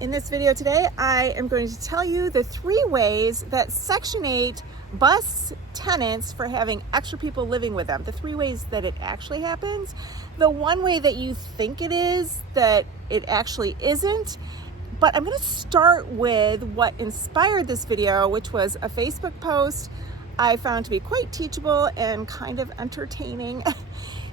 In this video today, I am going to tell you the 3 ways that Section 8 busts tenants for having extra people living with them. The 3 ways that it actually happens. The 1 way that you think it is, that it actually isn't. But I'm going to start with what inspired this video, which was a Facebook post I found to be quite teachable and kind of entertaining.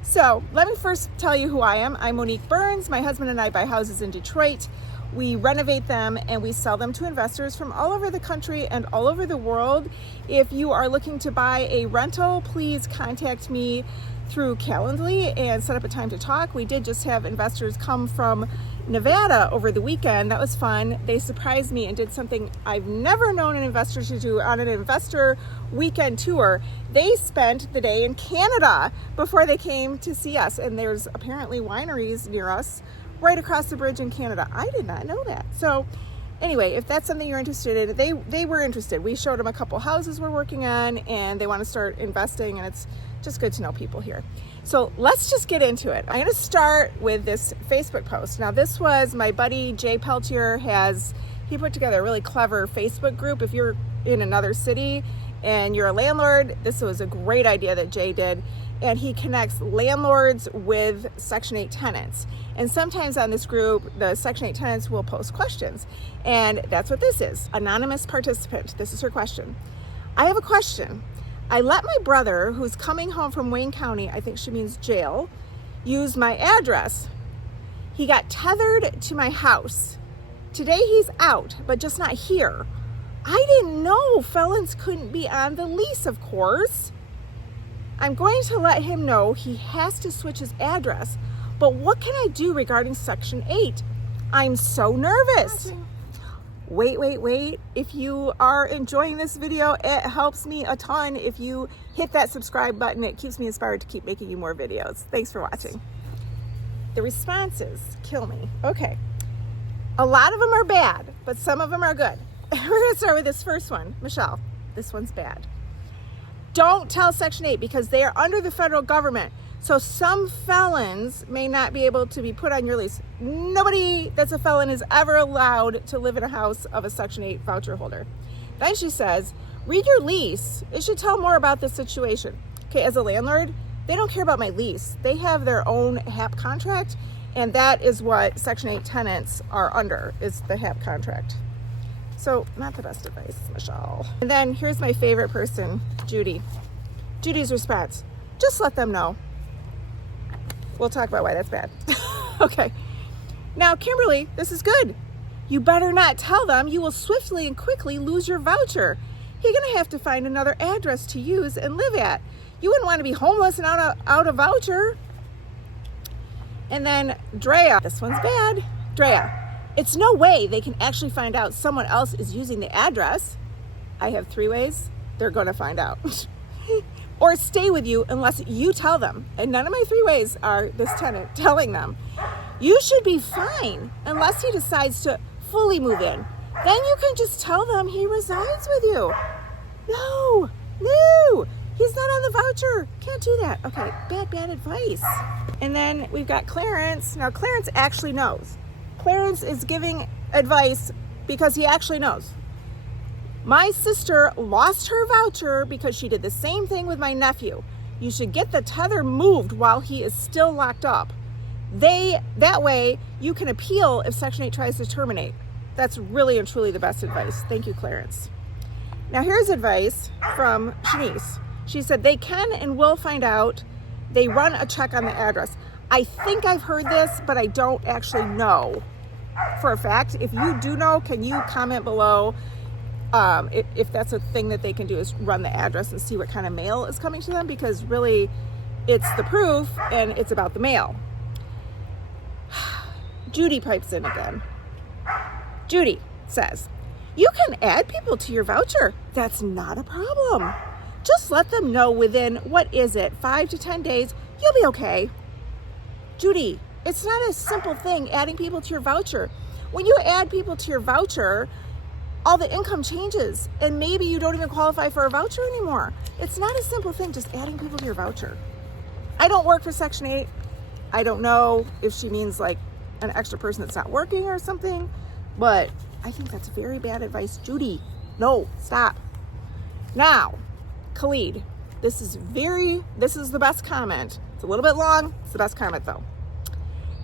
So let me first tell you who I am. I'm Monique Burns. My husband and I buy houses in Detroit. We renovate them and we sell them to investors from all over the country and all over the world. If you are looking to buy a rental, please contact me through Calendly and set up a time to talk. We did just have investors come from Nevada over the weekend. That was fun. They surprised me and did something I've never known an investor to do on an investor weekend tour. They spent the day in Canada before they came to see us, and there's apparently wineries near us right across the bridge in Canada. I did not know that. So anyway, if that's something you're interested in, they were interested. We showed them a couple houses we're working on and they want to start investing, and it's just good to know people here. So let's just get into it. I'm going to start with this Facebook post. Now this was my buddy Jay Peltier. He put together a really clever Facebook group. If you're in another city and you're a landlord, this was a great idea that Jay did. And he connects landlords with Section 8 tenants. And sometimes on this group, the Section 8 tenants will post questions. And that's what this is. Anonymous participant. This is her question. I have a question. I let my brother, who's coming home from Wayne County, I think she means jail, use my address. He got tethered to my house. Today he's out, but just not here. I didn't know felons couldn't be on the lease, of course. I'm going to let him know he has to switch his address, but what can I do regarding Section 8? I'm so nervous. Wait. If you are enjoying this video, it helps me a ton. If you hit that subscribe button, it keeps me inspired to keep making you more videos. Thanks for watching. The responses kill me. Okay. A lot of them are bad, but some of them are good. We're going to start with this first one. Michelle, this one's bad. Don't tell Section 8 because they are under the federal government. So some felons may not be able to be put on your lease. Nobody that's a felon is ever allowed to live in a house of a Section 8 voucher holder. Then she says, read your lease. It should tell more about the situation. Okay, as a landlord, they don't care about my lease. They have their own HAP contract, and that is what Section 8 tenants are under, is the HAP contract. So not the best advice, Michelle. And then here's my favorite person, Judy. Judy's response, just let them know. We'll talk about why that's bad. Okay. Now, Kimberly, this is good. You better not tell them. You will swiftly and quickly lose your voucher. You're going to have to find another address to use and live at. You wouldn't want to be homeless and out a voucher. And then Drea, this one's bad. Drea, it's no way they can actually find out someone else is using the address. I have 3 ways they're going to find out. Or stay with you unless you tell them. And none of my 3 ways are this tenant telling them. You should be fine unless he decides to fully move in. Then you can just tell them he resides with you. No, he's not on the voucher. Can't do that. Okay, bad advice. And then we've got Clarence. Now Clarence actually knows. Clarence is giving advice because he actually knows. My sister lost her voucher because she did the same thing with my nephew. You should get the tether moved while he is still locked up. That way you can appeal if Section 8 tries to terminate. That's really and truly the best advice. Thank you, Clarence. Now here's advice from Shanice. She said they can and will find out. They run a check on the address. I think I've heard this, but I don't actually know for a fact. If you do know, can you comment below? If that's a thing that they can do, is run the address and see what kind of mail is coming to them, because really it's the proof and it's about the mail. Judy pipes in again. Judy says, you can add people to your voucher. That's not a problem. Just let them know within, 5 to 10 days, you'll be okay. Judy, it's not a simple thing adding people to your voucher. When you add people to your voucher, all the income changes and maybe you don't even qualify for a voucher anymore. It's not a simple thing, just adding people to your voucher. I don't work for Section 8. I don't know if she means like an extra person that's not working or something. But I think that's very bad advice. Judy, no, stop. Now, Khalid, this is the best comment. It's a little bit long. It's the best comment though.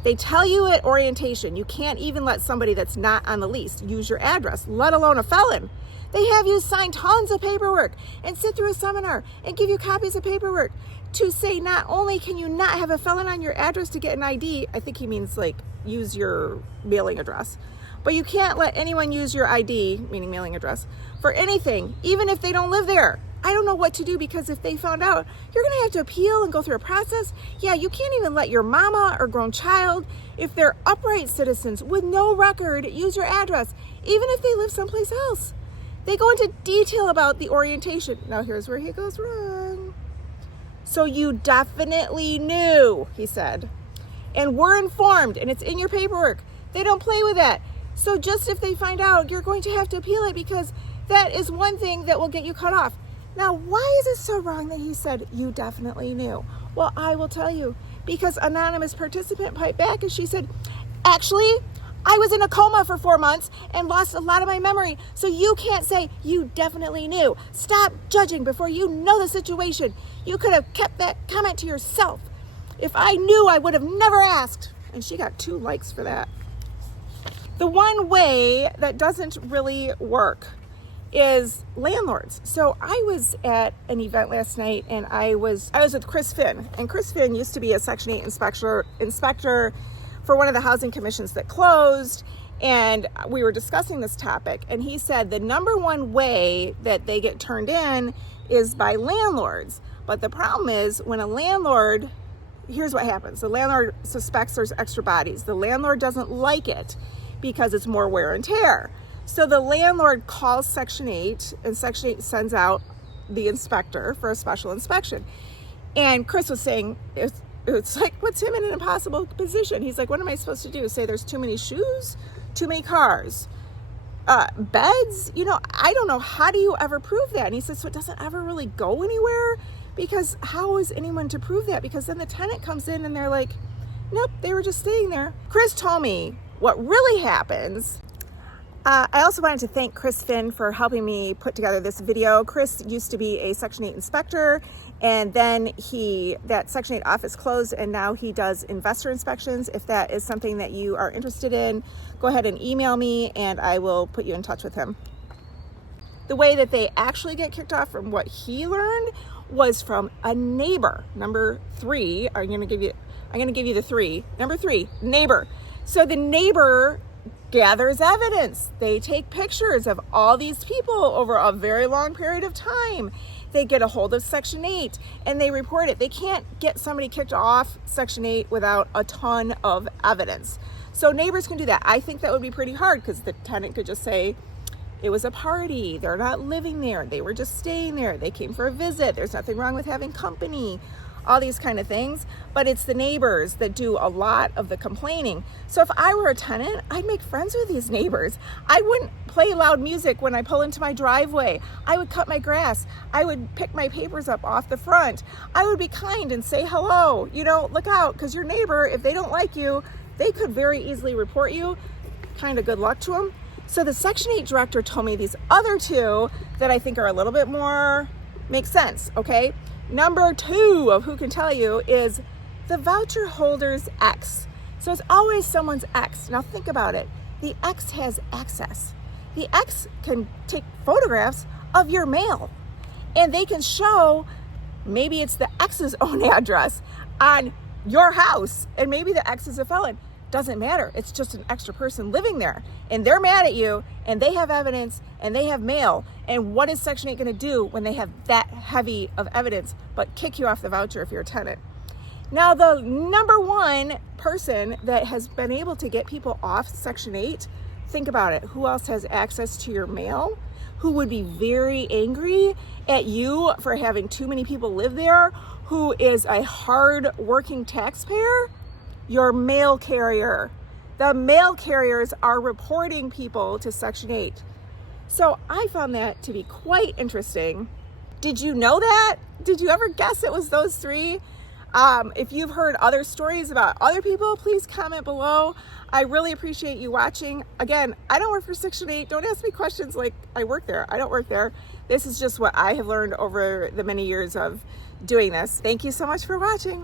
They tell you at orientation, you can't even let somebody that's not on the lease use your address, let alone a felon. They have you sign tons of paperwork and sit through a seminar and give you copies of paperwork to say not only can you not have a felon on your address to get an ID, I think he means like use your mailing address, but you can't let anyone use your ID, meaning mailing address, for anything, even if they don't live there. I don't know what to do, because if they found out, you're gonna have to appeal and go through a process. Yeah, you can't even let your mama or grown child, if they're upright citizens with no record, use your address, even if they live someplace else. They go into detail about the orientation. Now here's where he goes wrong. So you definitely knew, he said, and were informed, and it's in your paperwork. They don't play with that. So just if they find out, you're going to have to appeal it, because that is one thing that will get you cut off. Now, why is it so wrong that he said you definitely knew? Well, I will tell you, because anonymous participant piped back and she said, actually, I was in a coma for 4 months and lost a lot of my memory, so you can't say you definitely knew. Stop judging before you know the situation. You could have kept that comment to yourself. If I knew, I would have never asked. And she got 2 likes for that. The one way that doesn't really work is landlords. So I was at an event last night, and I was with Chris Finn, and Chris Finn used to be a Section 8 inspector for one of the housing commissions that closed, and we were discussing this topic, and he said the number one way that they get turned in is by landlords. But the problem is, when a landlord, here's what happens. The landlord suspects there's extra bodies. The landlord doesn't like it because it's more wear and tear. So the landlord calls Section 8, and Section 8 sends out the inspector for a special inspection. And Chris was saying, it's like, puts him in an impossible position. He's like, what am I supposed to do? Say there's too many shoes, too many cars, beds? You know, I don't know. How do you ever prove that? And he says, so it doesn't ever really go anywhere, because how is anyone to prove that? Because then the tenant comes in and they're like, nope, they were just staying there. Chris told me what really happens. I also wanted to thank Chris Finn for helping me put together this video. Chris used to be a Section 8 inspector, and then that Section 8 office closed, and now he does investor inspections. If that is something that you are interested in, go ahead and email me and I will put you in touch with him. The way that they actually get kicked off, from what he learned, was from a neighbor. Number 3, I'm going to give you the 3. Number 3, neighbor. So the neighbor gathers evidence. They take pictures of all these people over a very long period of time. They get a hold of Section 8 and they report it. They can't get somebody kicked off Section 8 without a ton of evidence. So neighbors can do that. I think that would be pretty hard, because the tenant could just say, it was a party, they're not living there, they were just staying there, they came for a visit, there's nothing wrong with having company, all these kind of things. But it's the neighbors that do a lot of the complaining. So if I were a tenant, I'd make friends with these neighbors. I wouldn't play loud music when I pull into my driveway. I would cut my grass. I would pick my papers up off the front. I would be kind and say hello. You know, look out, because your neighbor, if they don't like you, they could very easily report you. Kind of good luck to them. So the Section 8 director told me these other 2 that I think are a little bit more, make sense, okay? Number 2 of who can tell you is the voucher holder's ex. So it's always someone's ex. Now think about it. The ex has access. The ex can take photographs of your mail, and they can show, maybe it's the ex's own address on your house, and maybe the ex is a felon. Doesn't matter. It's just an extra person living there, and they're mad at you, and they have evidence, and they have mail. And what is Section 8 going to do when they have that heavy of evidence but kick you off the voucher if you're a tenant? Now, the number 1 person that has been able to get people off Section 8, think about it. Who else has access to your mail? Who would be very angry at you for having too many people live there? Who is a hard-working taxpayer? Your mail carrier. The mail carriers are reporting people to Section 8. So I found that to be quite interesting. Did you know that? Did you ever guess it was those 3? If you've heard other stories about other people, please comment below. I really appreciate you watching. Again, I don't work for Section 8. Don't ask me questions like I work there. I don't work there. This is just what I have learned over the many years of doing this. Thank you so much for watching.